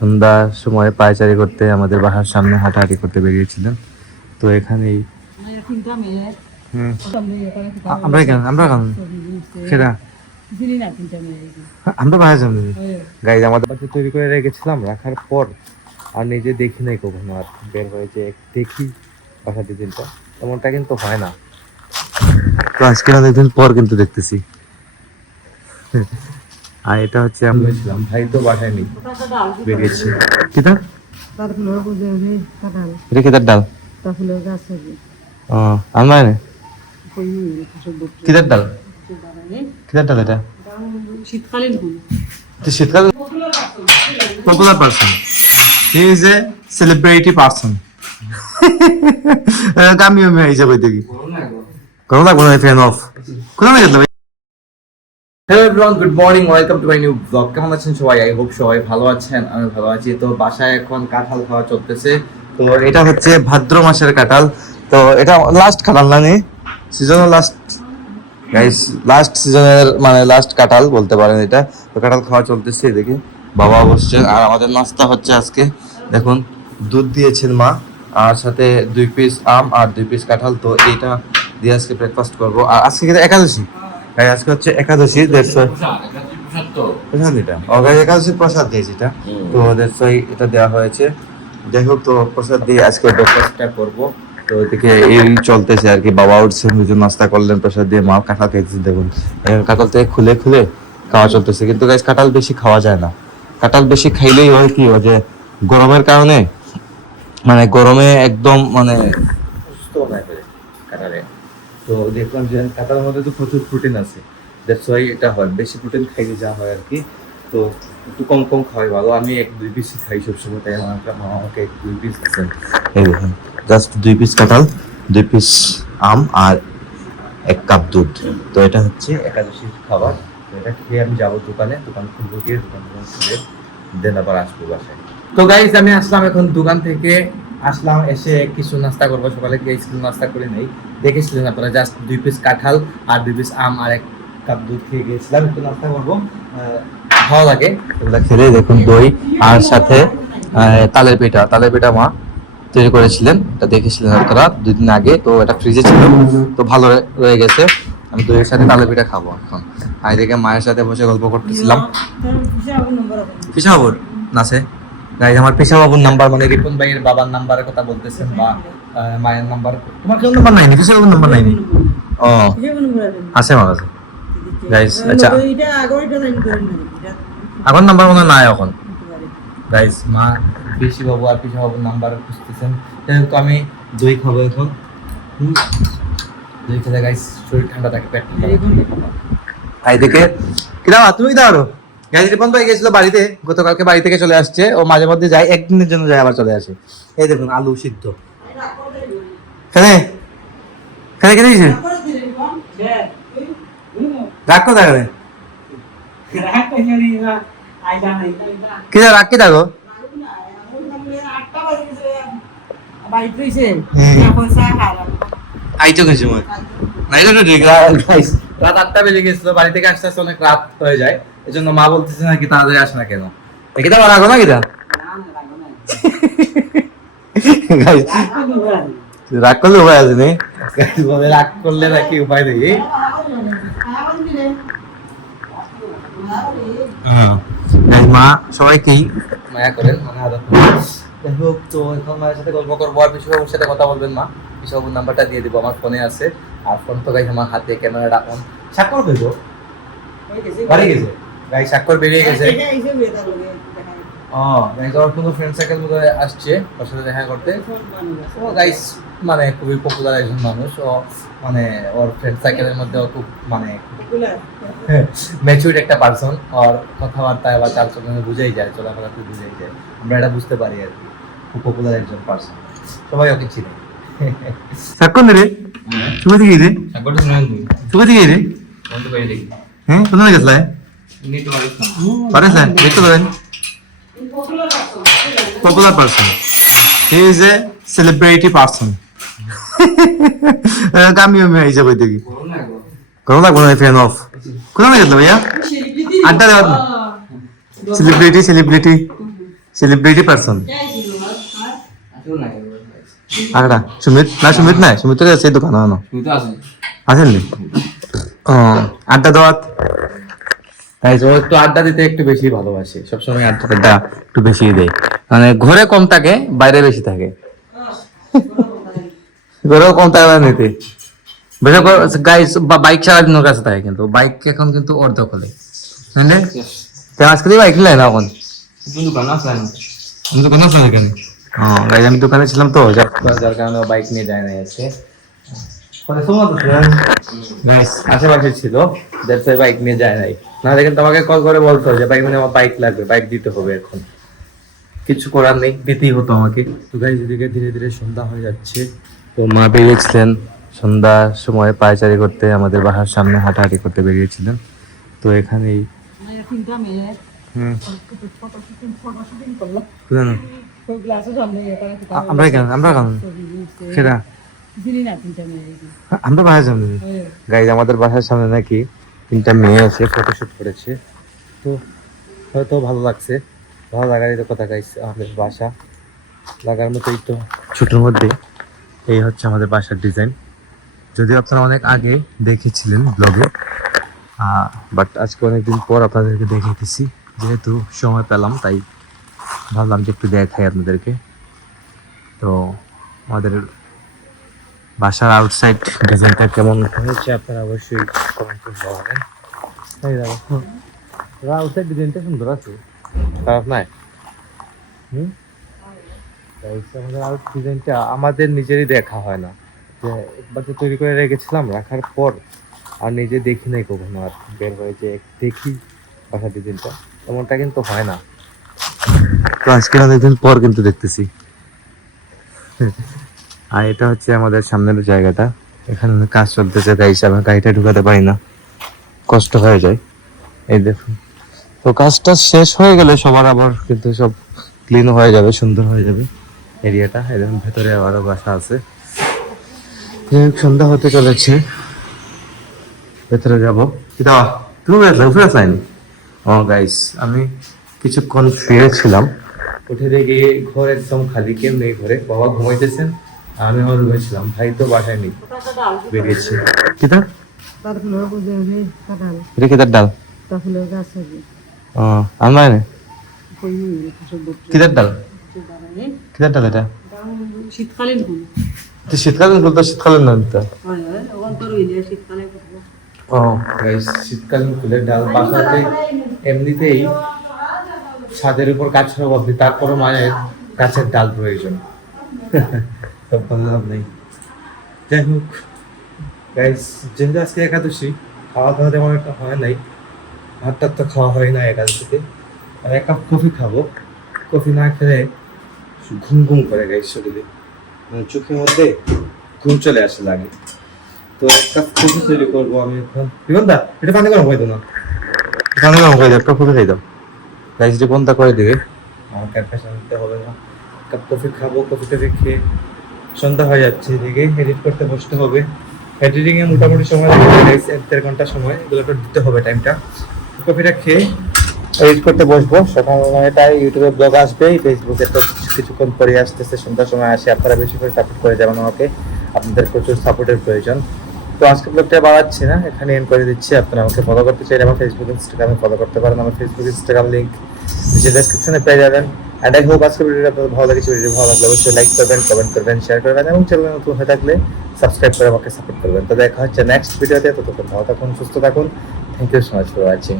সন্ধ্যার সময় পায়চারি করতে আমাদের বাসার সামনে হাঁটাহাঁটি করতে বেরিয়েছিলেন। তো এখানেই আমরা কেন সেটা আমরা বাসার সামনে গাইজ আমাদের বাসা তৈরি করে রেখেছিলাম, রাখার পর আর নিজে দেখি নাই কখনো, আর বের হয়ে যে দেখি বাসা ডিজাইনটা তেমনটা কিন্তু হয় না। তো আজকে অনেকদিন পর কিন্তু দেখতেছি। আর এটা হচ্ছে আমরা ছিলাম, ভাই তো বাসায় নেই, বেরিয়েছি। কিতার এটা কিতার ডাল আমরা কিতার ডাল কিতার ডাল এটা শীতকালীন popular person, he is a celebrity person. আমিও হিসাব হইতে কি কোনো লাগবো না, ফ্যান অফ কোনো না গেল। Hello everyone, good morning, welcome to my new blog. কেমন আছেন সবাই? আই হোপ সবাই ভালো আছেন, আমি ভালো আছি। তো বাসায় এখন কাঁঠাল খাওয়া চলতেছে। তো এটা হচ্ছে ভাদ্র মাসের কাঁঠাল। তো এটা লাস্ট কাঁঠাল না, সিজনের লাস্ট গাইস, লাস্ট সিজনের মানে লাস্ট কাঁঠাল বলতে পারেন এটা। তো কাঁঠাল খাওয়া চলতেছে, দেখি বাবা বসছেন। আর আমাদের নাস্তা হচ্ছে আজকে দেখুন, দুধ দিয়েছেন মা, আর সাথে 2 পিস আম আর 2 পিস কাঁঠাল। তো এইটা দিয়ে আজকে ব্রেকফাস্ট করবো। আর আজকে কিন্তু একাদশী, আজকে হচ্ছে একাদশী, একাদশীর প্রসাদ দিয়েছি এটা। তো এটা দেওয়া হয়েছে। যাই হোক, তো প্রসাদ দিয়ে আজকে ব্রেকফাস্টটা করবো। তো ওইদিকে এই চলতেছে আর কি। বাবা উঠছে, নিজে নাস্তা করলেন প্রসাদ দিয়ে, মা কাঁঠাল খাইতেছে। দেখুন কাঁঠাল থেকে খুলে খুলে খাওয়া চলতেছে। কিন্তু গাইস কাঁঠাল বেশি খাওয়া যায় না। কাঁঠাল বেশি খাইলেই হয় কি, ওই যে গরমের কারণে, মানে গরমে একদম মানে সুস্থ হয়ে যায় কাঁঠালে। তো দেখলাম যে কাঁঠালের মধ্যে তো প্রচুর প্রোটিন আছে, দ্যাটস ওয়াই এটা হয়। বেশি প্রোটিন খাইলে যা হয় আর কি। তো একটু কম কম খাওয়াই ভালো। আমি 1-2 পিস খাই সবসময়, তাই আমাকে 2 পিস দিচ্ছেন। এই দেখুন, জাস্ট 2 পিস কাঁঠাল, 2 পিস আম আর 1 কাপ দুধ। তো এটা হচ্ছে একাদশীর খাবার। তো এটা খেয়ে আমি যাবো দোকানে খুলবো, গিয়ে দোকান খুলে দেন আবার আসবো বাসায়। তো গাইস আমি আসলাম এখন দোকান থেকে, আসলাম এসে কিছু নাস্তা করবো। সকালে গিয়ে কিছু নাস্তা করে নেই, দেখেছিলেন আপনারা, জাস্ট 2 পিস কাঁঠাল আর 2 পিস আম আর 1 কাপ দুধ খেয়ে গিয়েছিলাম। একটু নাস্তা করবো, ভালো লাগে এগুলো খেলে। দেখুন দই আর সাথে তালের পিঠা মা তৈরি করেছিলেন, এটা দেখেছিলেন আপনারা 2 দিন আগে। তো এটা ফ্রিজে ছিল, তো ভালো রয়ে গেছে। আমি দইয়ের সাথে তালের পিঠা খাবো এখন। আর এদিকে মায়ের সাথে বসে গল্প করতেছিলাম। পিসাবাবুর নাচে গাইজ, আমার পিসাবাবুর নাম্বার মানে রিপন ভাইয়ের বাবার নাম্বারের কথা বলতেছেন, বা মায়ের নাম্বার। তোমার কেউ নাম্বার নাইনি? পিসাবাবুর নাম্বার নাইনি? ও আছে আমার কাছে গাইজ। আচ্ছা, এখন নাম্বার মনে নাই এখন গাইজ। মা পিসিবাবু আর পিসাবাবুর নাম্বার খুঁজতেছেন। তো আমি দই খাবো এখন। দই খেলে গাইজ শরীর ঠান্ডা থাকে, পেট ঠান্ডা থাকে। এই দেখে কিনা তুমি কি দাঁড়ো গাইজ। রিপন ভাই গেছিল বাড়িতে, গতকালকে বাড়ি থেকে চলে আসছে। ও মাঝে মধ্যে যায়, একদিনের জন্য যায় আবার চলে আসে। এই দেখুন আলু সিদ্ধ খেলে খেলে খেলে রাগ কোথায় করে কি রাগ কি থাকো আইতো কিছু রাত 8টা বেজে গেছিল, বাড়ি থেকে আসতে আসতে অনেক রাত হয়ে যায়। এই জন্য মা বলতেছে নাকি তাড়াতাড়ি আসে না কেন। কিতা রাখো না কিতা রাগ করলে উপায় আছে নি? রাগ করলে নাকি উপায় নেই। মা সবাইকেই মায়া করেন, মানে আদর করেন। যাই হোক, তো এখন মায়ের সাথে গল্প করবো আর পিসুবাবুর সাথে কথা বলবেন মা। পিসুবাবুর নাম্বারটা দিয়ে দিব, আমার ফোনে আছে। আর ফোন তো গাইছে আমার হাতে, ক্যামেরাটা অন। স্বাক্ষর পেয়েছো বাড়ি গেছে গাই, স্বাক্ষর বেরিয়ে গেছে। ও গাইস, ওর কোনো ফ্রেন্ড সার্কেল মতো আসছে ওর সাথে দেখা করতে। ও গাইস মানে খুবই পপুলার একজন মানুষ। ও মানে ওর ফ্রেন্ড সার্কেলের মধ্যে খুব মানে ম্যাচিউরড একটা পারসন। ওর কথাবার্তায় বা চালচলনে বুঝেই যায়, চলাফেরাতে বুঝেই যায়, আমরা এটা বুঝতে পারি আর কি। খুব পপুলার একজন পারসন, সবাই ওকে চিনে। স্বাক্ষর রে তুমি দিকে রে স্বাক্ষর তুমি দিকে রে হ্যাঁ কোথায় গেছলা পারেছেন দেখতে পারেন। Popular person, he is a celebrity person. আমিও হিসাব হইতে কি কোনো লাগবো না, ফ্যান অফ কোথায় গেছিল ভাইয়া? আড্ডা দেওয়া সেলিব্রিটি সেলিব্রিটি পারসন আসলে নাই আগড়া সুমিত নাই সুমিত তো আছে দোকান আনো তুই তো আসিস আছেন নি ও আড্ডা দাওয়াত তাই ও একটু আড্ডা দিতে একটু বেশি ভালোবাসে সবসময় আড্ডা আড্ডা একটু বেশি দেয় মানে ঘরে কম থাকে বাইরে বেশি থাকে ঘরেও কম থাকে না নিতে বেশি গাইস বাইক সারাদিন ওর কাছে থাকে কিন্তু বাইক এখন কিন্তু ওর দখলে বুঝলে কেন আজকে দিয়ে বাইক নিলে না এখন তুই দোকান আসলেন আমি দোকানে আসলাম এখানে গাইজ আমি দোকানে ছিলাম তো যার কারণে বাইক নিয়ে যায় না আজকে গাইস আশেপাশে ছিল দ্যাটস ওয়াই বাইক নিয়ে যায় নাই না দেখেন তোমাকে কল করে বলতো যে ভাই মানে আমার বাইক লাগবে বাইক দিতে হবে এখন কিছু করার নেই দিতেই হতো আমাকে তো গাইজ এদিকে ধীরে ধীরে সন্ধ্যা হয়ে যাচ্ছে তো মা বেরিয়েছিলেন সন্ধ্যার সময় পায়চারি করতে আমাদের বাসার সামনে হাঁটাহাঁটি করতে বেরিয়েছিলেন তো এখানেই আমরা কেন সেটা আমরা বাসার সামনে গাইজ আমাদের বাসার সামনে নাকি 3টা মেয়ে আছে ফটোশুট করেছে তো হয়তো ভালো লাগছে ভালো লাগারই তো কথা গাইছে আমাদের বাসা লাগার মতোই তো ছোটোর মধ্যে এই হচ্ছে আমাদের বাসার ডিজাইন যদিও আপনারা অনেক আগে দেখেছিলেন ব্লগে বাট আজকে অনেকদিন পর আপনাদেরকে দেখাইতেছি যেহেতু সময় পেলাম তাই ভাবলাম যে একটু দেখাই আপনাদেরকে তো আমাদের বাসার আউটসাইড ডিজাইনটা কেমন হয়েছে আপনারা অবশ্যই কমেন্ট করে জানাবেন এই দেখো আউটসাইড ডিজাইনটা সুন্দর আছে খারাপ নাই আমাদের আউট ডিজাইনটা আমাদের নিজেরই দেখা হয় না যে একবার তো তৈরি করে রেখেছিলাম রাখার পর আর নিজে দেখি নাই কখনো আর বের হয়ে যে দেখি বাসার ডিজাইনটা এমনটা কিন্তু হয় না তো আজকে অনেকদিন পর কিন্তু দেখতেছি আর এটা হচ্ছে আমাদের সামনের জায়গাটা এখানে কাজ চলতেছে তাই আমি গাড়িটা ঢুকাতে পারি না কষ্ট হয়ে যায় এই দেখুন তো কাজটা শেষ হয়ে গেলে সবার আবার কিন্তু সব ক্লিন হয়ে যাবে সুন্দর হয়ে যাবে এরিয়াটা এরকম ভেতরে আবারও বাসা আছে সন্ধ্যা হতে চলেছে ভেতরে যাবো তুমি উঠে আসলাইনি ও গাইস আমি কিছুক্ষণ শুয়েছিলাম উঠে দেখি ঘর একদম খালি কেউ নেই ঘরে বাবা ঘুমাইতেছেন আমি আমার রুমে ছিলাম ভাই তো বাসায় নেই বেরিয়েছে কিতা এটা কিতার ডাল ও আমার কিতার ডাল কিতার ডাল এটা শীতকালীন ফুল শীতকালীন ফুল তো শীতকালীন না দিতে ও গাইস শীতকালীন ফুলের ডাল বাসাতে এমনিতেই ছাদের উপর গাছের অভাব নেই তারপরে মায়ের গাছের ডাল প্রয়োজন তো বললাম নেই যাই হোক গাইস যেহেতু আজকে একাদশী খাওয়া দাওয়া তেমন একটা হয় নাই ভাত টাত তো খাওয়া হয় না একাদশীতে আর এক কাপ কফি খাবো কফি না খেলে ঘুম ঘুম করে গাইস শরীরে মানে চোখের মধ্যে ঘুম চলে আসে লাগে তো এক কাপ কফি তৈরি করবো আমি এখন বিমনদা এটা পানি গরম হয়ে দাও না পানি গরম হয়ে দাও একটা কফি খাই দাও গাইস যে বন্ধ করে দিবে আমার ক্যাম্পাসে নিতে হবে না কাপ কফি খাবো কফিটা খেয়ে সন্ধ্যা হয়ে যাচ্ছে এদিকে এডিট করতে বসতে হবে এডিটিং এ মোটামুটি সময় লাগে 1.5 ঘন্টা সময় এগুলো একটু দিতে হবে টাইমটা কফিটা খেয়ে এডিট করতে বসবো সকাল 9টায় ইউটিউবে ব্লগ আসবে ফেসবুকে তো কিছুক্ষণ পরে আসতেছে সন্ধ্যার সময় আসে আপনারা বেশি করে সাপোর্ট করে যাবেন আমাকে আপনাদের প্রচুর সাপোর্টের প্রয়োজন তো আজকে ব্লগটা বাড়াচ্ছি না এখানে এন্ড করে দিচ্ছি আপনারা আমাকে ফলো করতে চাইলে আমার ফেসবুক ইনস্টাগ্রামে ফলো করতে পারেন আমার ফেসবুক ইনস্টাগ্রাম লিঙ্ক নিচে ডেসক্রিপশনে পেয়ে যাবেন অ্যান্ড আই হোপ আজকের ভিডিওটা আপনাদের ভালো লেগেছে ভিডিও ভালো লাগলে অবশ্যই লাইক করবেন কমেন্ট করবেন শেয়ার করবেন এবং চ্যানেলে নতুন হয়ে থাকলে সাবস্ক্রাইব করে আমাকে সাপোর্ট করবেন তো দেখা হচ্ছে নেক্সট ভিডিওতে ততক্ষণ ভালো থাকুন সুস্থ থাকুন thank you so much for watching